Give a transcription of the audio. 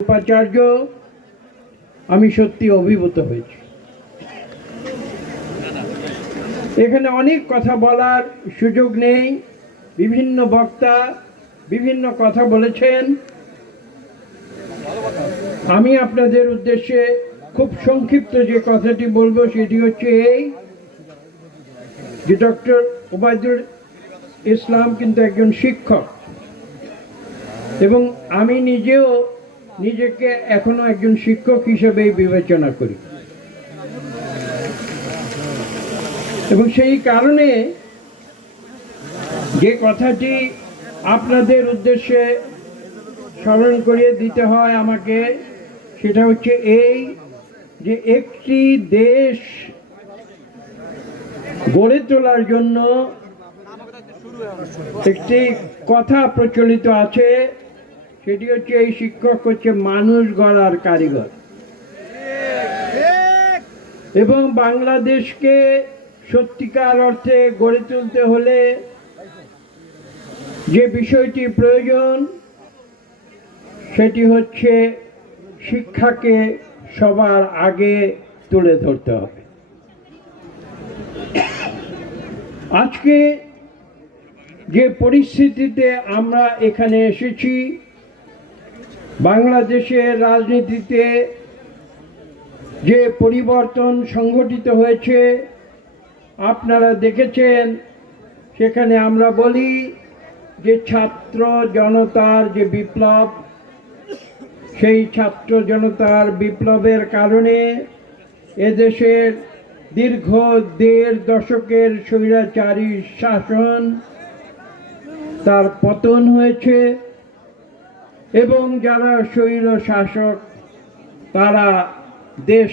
উপাচার্য, আমি সত্যি অভিভূত হয়েছি। এখানে অনেক কথা বলার সুযোগ নেই। বিভিন্ন বক্তা বিভিন্ন কথা বলেছেন। আমি আপনাদের উদ্দেশ্যে খুব সংক্ষিপ্ত যে কথাটি বলব সেটি হচ্ছে এই যে ডক্টর ওবায়দুল ইসলাম কিন্তু একজন শিক্ষক এবং আমি নিজেও নিজেকে এখনও একজন শিক্ষক হিসেবেই বিবেচনা করি। এবং সেই কারণে যে কথাটি আপনাদের উদ্দেশ্যে স্মরণ করিয়ে দিতে হয় আমাকে, সেটা হচ্ছে এই যে একটি দেশ গড়ে তোলার জন্য একটি কথা প্রচলিত আছে। সেটি হচ্ছে এই শিক্ষক হচ্ছে মানুষ গড়ার কারিগর। এবং বাংলাদেশকে সত্যিকার অর্থে গড়ে তুলতে হলে যে বিষয়টি প্রয়োজন, সেটি হচ্ছে শিক্ষাকে সবার আগে তুলে ধরতে হবে। আজকে যে পরিস্থিতিতে আমরা এখানে এসেছি বাংলাদেশের রাজনীতিতে যে পরিবর্তন সংঘটিত হয়েছে, আপনারা দেখেছেন, সেখানে আমরা বলি যে ছাত্র জনতার যে বিপ্লব, সেই ছাত্র জনতার বিপ্লবের কারণে এদেশের দীর্ঘ দেড় দশকের স্বৈরাচারী শাসন তার পতন হয়েছে। এবং যারা শৈল শাসক তারা দেশ